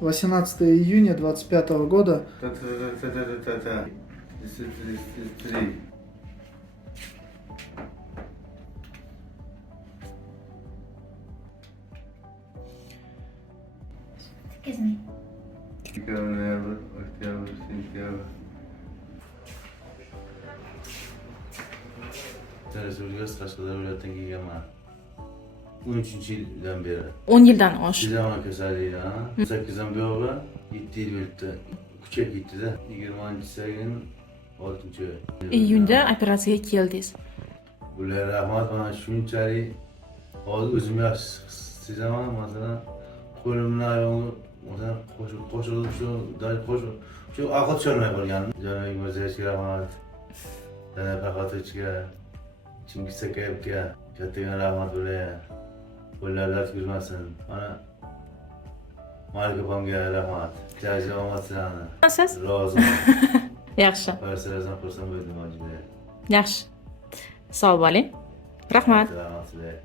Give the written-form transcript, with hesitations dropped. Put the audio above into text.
18 июня 25 года Та-та-та-та-та-та-та. Три. Excuse me. Ноябрь, октябрь, сентябрь. Respublikası Qashqadaryo viloyatidan kelganman. 13-yildan beri. 10 yildan osh. Silaman kasalligi, 8dan buyog'i 7 yil bo'libdi. Kuchayib ketdi-da. 20-sayin 6-oy. Iyunda operatsiyaga keldingiz. Bular rahmat, mana shunchalik hozir o'zim yaxshi sezaman. Masalan, qo'limni oyog'imni masalan qo'shilib shu aql tushirmay qolgandim. Janob Mirziyoyevga rahmat. Janob Farhodovga, Chingiz Akayevga kattagan rahmat bo'lay. Qo'llarlar yurmasin. Mana Malik opamga rahmat. Jazi omad sizlarni. Siz? Roziman. Yaxshi. Barchalardan xursand bo'ldim, Majid. Yaxshi. Sog' bo'ling. Rahmat. Rahmat sizlarga.